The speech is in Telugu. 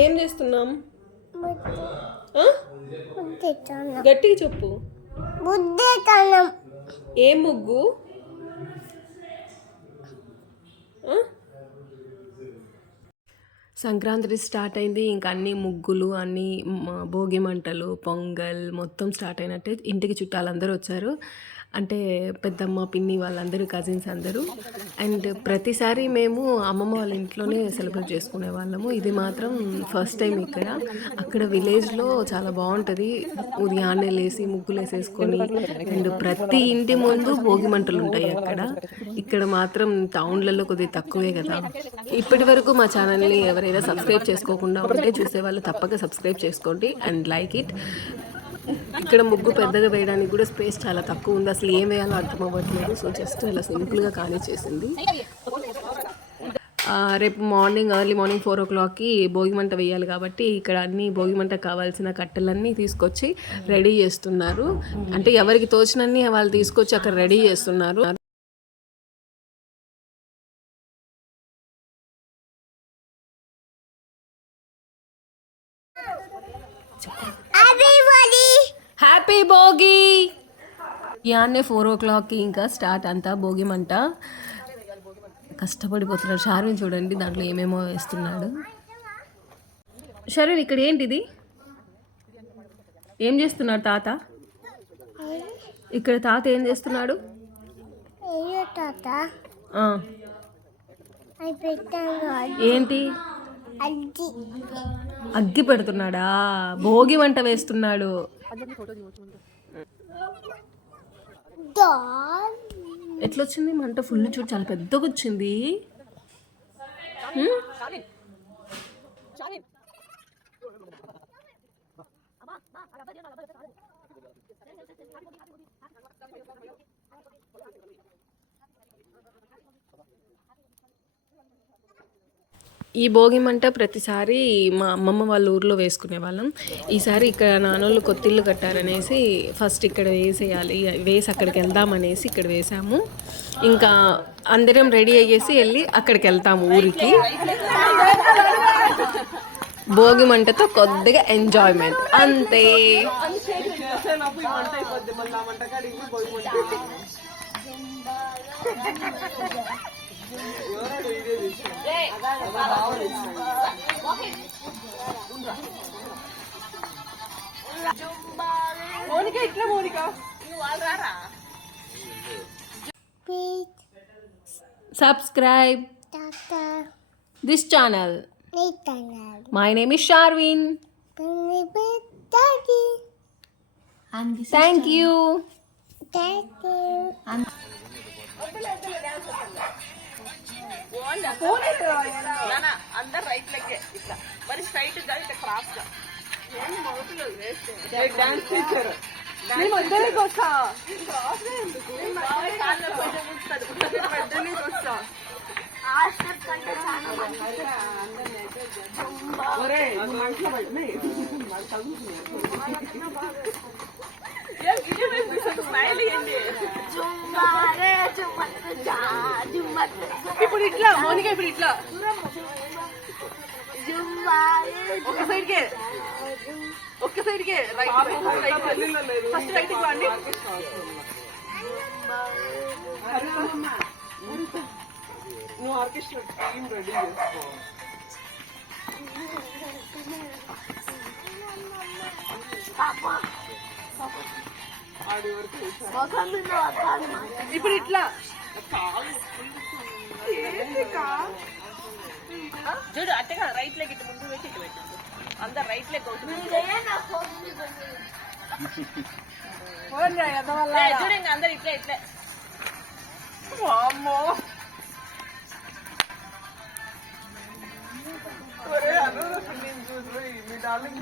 ఏం చేస్తున్నాం? గట్టిగా చెప్పు. ఏం ముగ్గు? సంక్రాంతి స్టార్ట్ అయింది. ఇంకా అన్ని ముగ్గులు, అన్ని భోగి మంటలు, పొంగల్ మొత్తం స్టార్ట్ అయినట్టే. ఇంటికి చుట్టాలందరూ వచ్చారు. అంటే పెద్దమ్మ, పిన్ని వాళ్ళందరూ, కజిన్స్ అందరూ. అండ్ ప్రతిసారి మేము అమ్మమ్మ వాళ్ళ ఇంట్లోనే సెలబ్రేట్ చేసుకునే వాళ్ళము. ఇది మాత్రం ఫస్ట్ టైం ఇక్కడ. అక్కడ విలేజ్లో చాలా బాగుంటుంది. ఉదయాన్నే లేసి ముగ్గులు వేసేసుకొని, అండ్ ప్రతి ఇంటి ముందు భోగి మంటలు ఉంటాయి అక్కడ. ఇక్కడ మాత్రం టౌన్లలో కొద్దిగా తక్కువే కదా. ఇప్పటి వరకు మా ఛానల్ని ఎవరైనా సబ్స్క్రైబ్ చేసుకోకుండా ఉంటే చూసేవాళ్ళు తప్పక సబ్స్క్రైబ్ చేసుకోండి అండ్ లైక్ ఇట్. ఇక్కడ ముగ్గు పెద్దగా వేయడానికి కూడా స్పేస్ చాలా తక్కువ ఉంది. అసలు ఏం వేయాలో అర్థం అవ్వట్లేదు. సో జస్ట్ ఇలా సింపుల్గా కానీ చేసింది. రేపు మార్నింగ్ ఎర్లీ మార్నింగ్ 4 o'clockకి భోగి మంట వేయాలి కాబట్టి ఇక్కడ అన్ని భోగి మంట కావాల్సిన కట్టెలన్నీ తీసుకొచ్చి రెడీ చేస్తున్నారు. అంటే ఎవరికి తోచినన్ని వాళ్ళు తీసుకొచ్చి అక్కడ రెడీ చేస్తున్నారు. హ్యాపీ భోగి. యాన్నే 4 o'clockకి ఇంకా స్టార్ట్ అంతా భోగి మంట. కష్టపడిపోతున్నాడు. షార్విన్ చూడండి దాంట్లో ఏమేమో వేస్తున్నాడు. షార్విన్ ఇక్కడ ఏంటిది? ఏం చేస్తున్నాడు తాత? ఇక్కడ తాత ఏం చేస్తున్నాడు? ఏంటి? అగ్గి పెడుతున్నాడా? భోగి మంట వేస్తున్నాడు. ఎట్లొచ్చింది మంట? ఫుల్ చూడు, చాలా పెద్దగా వచ్చింది. ఈ భోగి మంట ప్రతిసారి మా అమ్మమ్మ వాళ్ళ ఊర్లో వేసుకునే వాళ్ళం. ఈసారి ఇక్కడ నాన్నోళ్ళు కొత్తిల్లు కట్టారనేసి ఫస్ట్ ఇక్కడ వేసేయాలి, వేసి అక్కడికి వెళ్దామనేసి ఇక్కడ వేసాము. ఇంకా అందరం రెడీ అయ్యేసి వెళ్ళి అక్కడికి వెళ్తాము ఊరికి. భోగి మంటతో కొద్దిగా ఎంజాయ్మెంట్ అంతే. Subscribe this channel. My name is Sharvin. Thank you. అందరు రైట్ లెగ్ ఇట్లా మరి స్ట్రైట్ గా ఇట్లా క్రాస్ గా డాన్స్ టీచర్ వస్తా ఇప్పుడు ఇట్లా మౌనిక, ఇప్పుడు ఇట్లా ఒక్క సైడ్కే రైట్ ఫస్ట్ రైట్ ఇవ్వండి. నువ్వు ఆర్కెస్ట్రా టీమ్ రెడీ చేసుకో. ఇప్పుడు ఇట్లా చూడు అట్టగా రైట్ లెగ్ ఇటు ముందు పెట్టి ఇటు పెట్టండి. అందరు రైట్ లెగ్ అవుతుంది చూడండి. అందరు ఇట్లే ఇట్లే. అమ్మో మీ డార్లింగ్